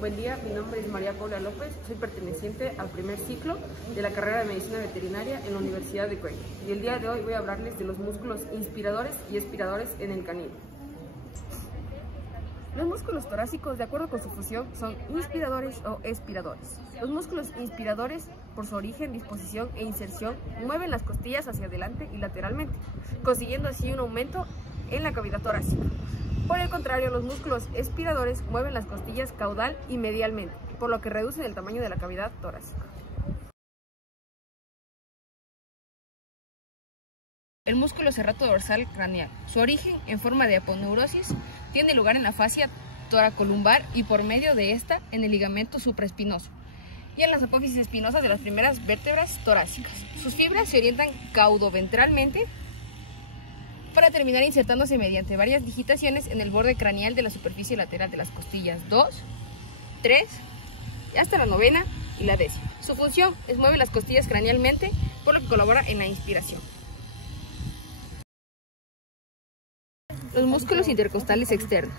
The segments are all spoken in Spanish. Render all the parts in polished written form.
Buen día, mi nombre es María Paula López, soy perteneciente al primer ciclo de la carrera de Medicina Veterinaria en la Universidad de Cuenca. Y el día de hoy voy a hablarles de los músculos inspiradores y expiradores en el canino. Los músculos torácicos, de acuerdo con su función, son inspiradores o expiradores. Los músculos inspiradores, por su origen, disposición e inserción, mueven las costillas hacia adelante y lateralmente, consiguiendo así un aumento en la cavidad torácica. Por el contrario, los músculos expiradores mueven las costillas caudal y medialmente, por lo que reducen el tamaño de la cavidad torácica. El músculo serrato dorsal craneal. Su origen, en forma de aponeurosis, tiene lugar en la fascia toracolumbar y por medio de esta en el ligamento supraespinoso y en las apófisis espinosas de las primeras vértebras torácicas. Sus fibras se orientan caudoventralmente para terminar insertándose mediante varias digitaciones en el borde craneal de la superficie lateral de las costillas 2, 3 y hasta la novena y la décima. Su función es mover las costillas cranealmente, por lo que colabora en la inspiración. Los músculos intercostales externos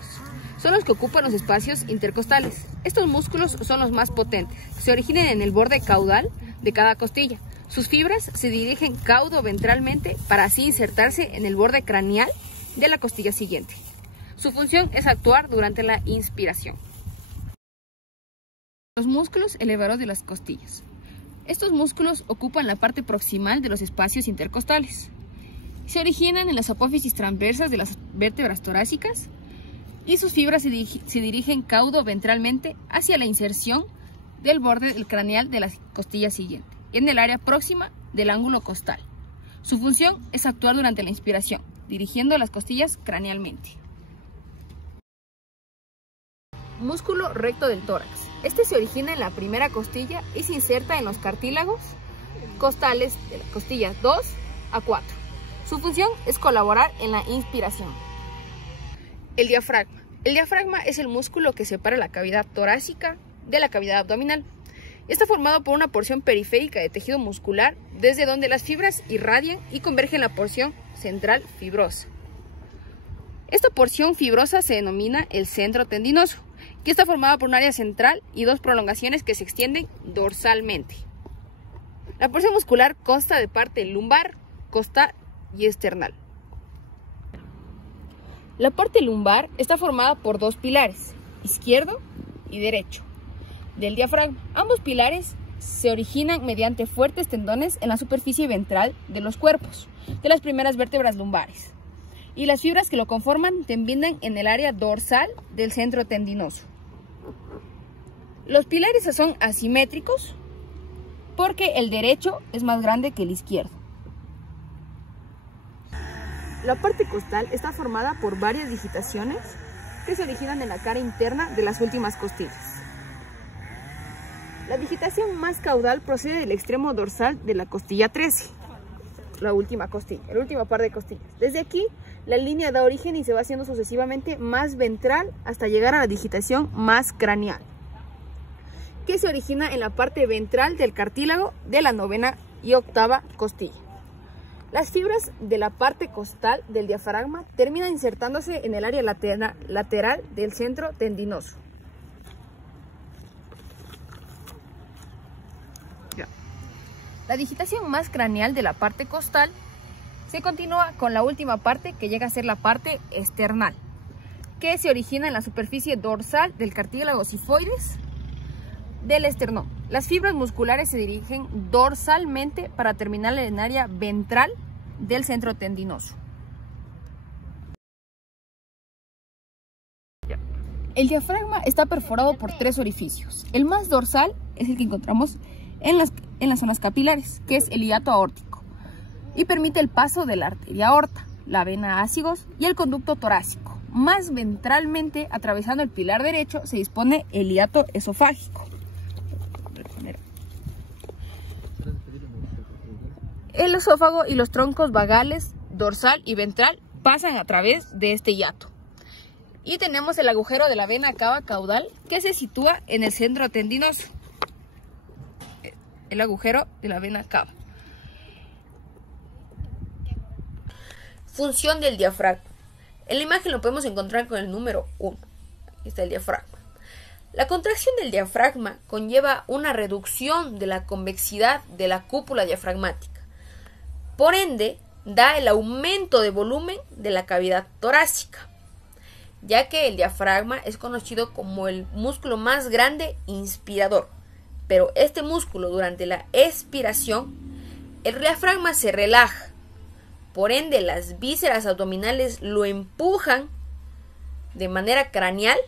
son los que ocupan los espacios intercostales. Estos músculos son los más potentes. Se originan en el borde caudal de cada costilla. Sus fibras se dirigen caudoventralmente para así insertarse en el borde craneal de la costilla siguiente. Su función es actuar durante la inspiración. Los músculos elevadores de las costillas. Estos músculos ocupan la parte proximal de los espacios intercostales. Se originan en las apófisis transversas de las vértebras torácicas y sus fibras se dirigen caudoventralmente hacia la inserción del borde del craneal de la costilla siguiente, en el área próxima del ángulo costal. Su función es actuar durante la inspiración, dirigiendo las costillas cranealmente. Músculo recto del tórax. Este se origina en la primera costilla y se inserta en los cartílagos costales de las costillas 2 a 4. Su función es colaborar en la inspiración. El diafragma. El diafragma es el músculo que separa la cavidad torácica de la cavidad abdominal. Está formado por una porción periférica de tejido muscular desde donde las fibras irradian y convergen en la porción central fibrosa. Esta porción fibrosa se denomina el centro tendinoso, que está formado por un área central y dos prolongaciones que se extienden dorsalmente. La porción muscular consta de parte lumbar, costal y external. La parte lumbar está formada por dos pilares, izquierdo y derecho, del diafragma. Ambos pilares se originan mediante fuertes tendones en la superficie ventral de los cuerpos de las primeras vértebras lumbares, y las fibras que lo conforman terminan en el área dorsal del centro tendinoso. Los pilares son asimétricos porque el derecho es más grande que el izquierdo. La parte costal está formada por varias digitaciones que se originan en la cara interna de las últimas costillas. La digitación más caudal procede del extremo dorsal de la costilla 13, la última costilla, el último par de costillas. Desde aquí, la línea da origen y se va haciendo sucesivamente más ventral hasta llegar a la digitación más craneal, que se origina en la parte ventral del cartílago de la novena y octava costilla. Las fibras de la parte costal del diafragma terminan insertándose en el área lateral del centro tendinoso. La digitación más craneal de la parte costal se continúa con la última parte, que llega a ser la parte external, que se origina en la superficie dorsal del cartílago sifoides del esternón. Las fibras musculares se dirigen dorsalmente para terminar en el área ventral del centro tendinoso. El diafragma está perforado por tres orificios. El más dorsal es el que encontramos en las zonas capilares, que es el hiato aórtico, y permite el paso de la arteria aorta, la vena ácigos y el conducto torácico. Más ventralmente, atravesando el pilar derecho, se dispone el hiato esofágico. El esófago y los troncos vagales, dorsal y ventral, pasan a través de este hiato. Y tenemos el agujero de la vena cava caudal, que se sitúa en el centro tendinoso. El agujero de la vena cava. Función del diafragma. En la imagen lo podemos encontrar con el número 1. Aquí está el diafragma. La contracción del diafragma conlleva una reducción de la convexidad de la cúpula diafragmática. Por ende, da el aumento de volumen de la cavidad torácica, ya que el diafragma es conocido como el músculo más grande inspirador. Pero este músculo, durante la expiración, el diafragma se relaja. Por ende, las vísceras abdominales lo empujan de manera craneal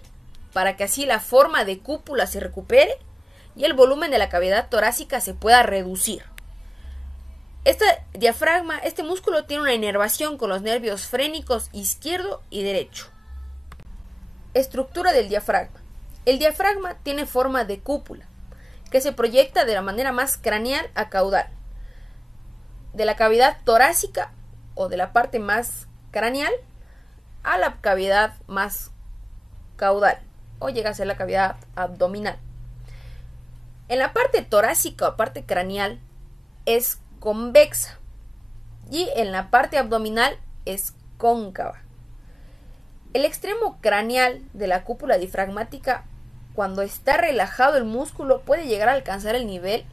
para que así la forma de cúpula se recupere y el volumen de la cavidad torácica se pueda reducir. Este músculo tiene una inervación con los nervios frénicos izquierdo y derecho. Estructura del diafragma. El diafragma tiene forma de cúpula, que se proyecta de la manera más craneal a caudal, de la cavidad torácica o de la parte más craneal a la cavidad más caudal, o llega a ser la cavidad abdominal. En la parte torácica o parte craneal es convexa y en la parte abdominal es cóncava. El extremo craneal de la cúpula diafragmática, cuando está relajado el músculo, puede llegar a alcanzar el nivel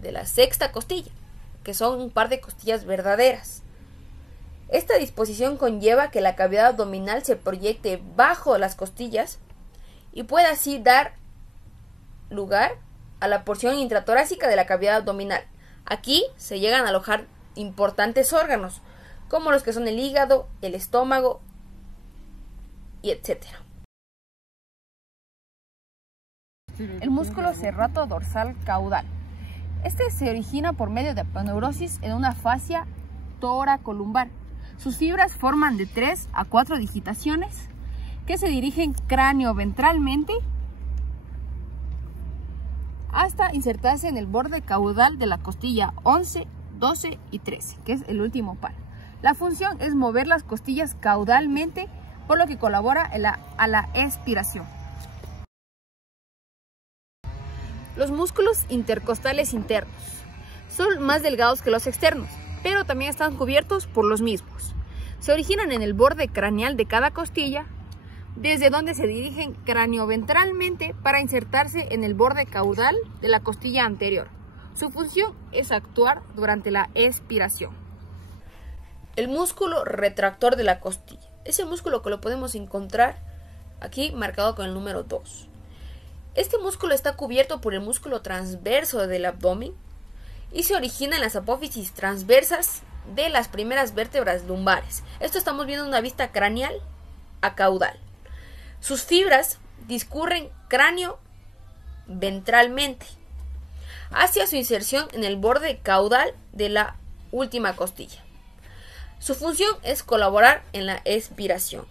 de la sexta costilla, que son un par de costillas verdaderas. Esta disposición conlleva que la cavidad abdominal se proyecte bajo las costillas y pueda así dar lugar a la porción intratorácica de la cavidad abdominal. Aquí se llegan a alojar importantes órganos, como los que son el hígado, el estómago y etc. El músculo serrato dorsal caudal. Este se origina por medio de aponeurosis en una fascia toracolumbar. Sus fibras forman de 3 a 4 digitaciones que se dirigen cráneo-ventralmente hasta insertarse en el borde caudal de la costilla 11, 12 y 13, que es el último par. La función es mover las costillas caudalmente, por lo que colabora a la expiración. Los músculos intercostales internos son más delgados que los externos, pero también están cubiertos por los mismos. Se originan en el borde craneal de cada costilla, desde donde se dirigen cranioventralmente para insertarse en el borde caudal de la costilla anterior. Su función es actuar durante la expiración. El músculo retractor de la costilla. Ese músculo que lo podemos encontrar aquí marcado con el número 2. Este músculo está cubierto por el músculo transverso del abdomen y se origina en las apófisis transversas de las primeras vértebras lumbares. Esto estamos viendo una vista craneal a caudal. Sus fibras discurren cráneo ventralmente hacia su inserción en el borde caudal de la última costilla. Su función es colaborar en la expiración.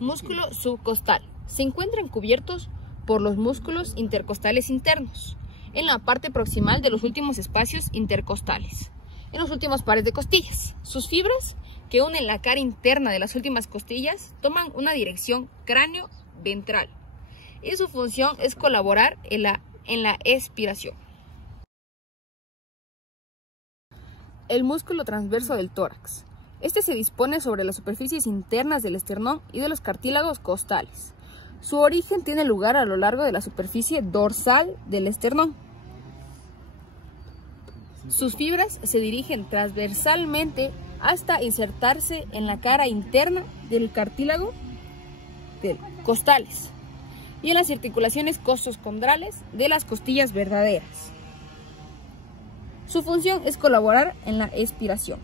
Músculo subcostal. Se encuentran cubiertos por los músculos intercostales internos, en la parte proximal de los últimos espacios intercostales, en los últimos pares de costillas. Sus fibras, que unen la cara interna de las últimas costillas, toman una dirección cráneo-ventral y su función es colaborar en la expiración. El músculo transverso del tórax. Este se dispone sobre las superficies internas del esternón y de los cartílagos costales. Su origen tiene lugar a lo largo de la superficie dorsal del esternón. Sus fibras se dirigen transversalmente hasta insertarse en la cara interna del cartílago costales y en las articulaciones costocondrales de las costillas verdaderas. Su función es colaborar en la expiración.